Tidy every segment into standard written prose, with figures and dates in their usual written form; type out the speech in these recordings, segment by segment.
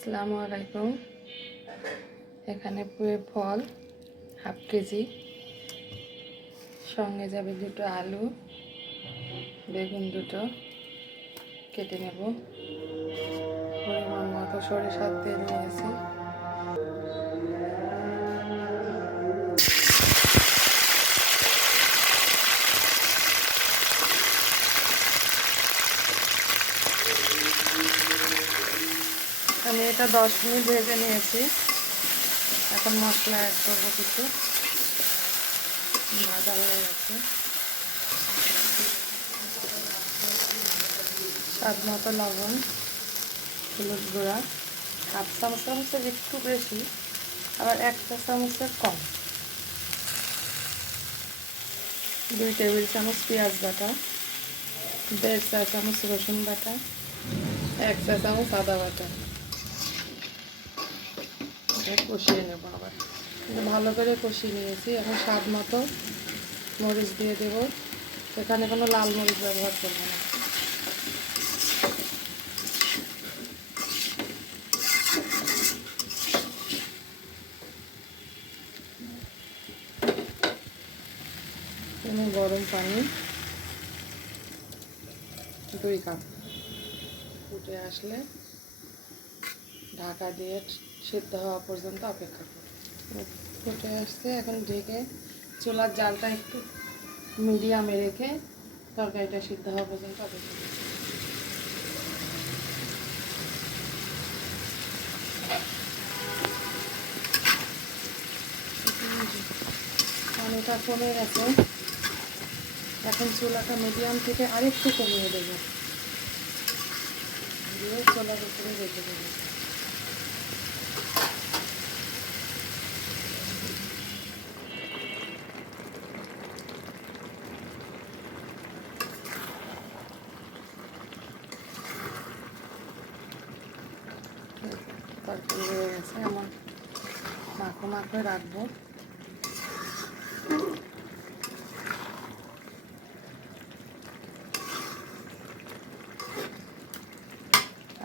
আসসালামু আলাইকুম। এখানে পুরো ফল হাফ কেজি, সঙ্গে যাবে দুটো আলু, বেগুন দুটো কেটে নেব। পরিমাণ মতো সরিষার তেল নিয়েছি। আমি এটা 10 মিনিট ভেজে নিয়েছি। এখন মশলা অ্যাড করবো কিছু। ভাজা হয়ে গেছে। স্বাদ মতো লবণ, হলুদ গুঁড়া, হাফ চামচের একটু বেশি, আবার 1 চা চামচের কম, 2 টেবিল চামচ পেঁয়াজ বাটা, 1.5 চা চামচ রসুন বাটা, 1 চা চামচ আদা বাটা। কষিয়ে নেবো আবার, ভালো করে কষিয়ে নিয়েছি। এখন স্বাদ মতো মরিচ দিয়ে দেব। এখানে কোনো লাল মরিচ ব্যবহার করবো না। গরম পানি 2 কাপ, ফুটে আসলে ঢাকা দিয়ে সিদ্ধ হওয়া পর্যন্ত অপেক্ষা করব। ফুটে আসছে, এখন ঢেকে চুলার জালটা একটু মিডিয়ামে রেখে তরকারিটা সিদ্ধ হওয়া পর্যন্ত অপেক্ষা করব। পানিটা কমে গেছে, এখন চুলাটা মিডিয়াম থেকে আরেকটু কমিয়ে দেবো, দিয়ে চুলার উপরে রেখে দেবো। তরকারি হয়ে গেছে, এমন মাখো মাখো রাখবো।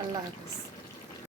আল্লাহ হাফিজ।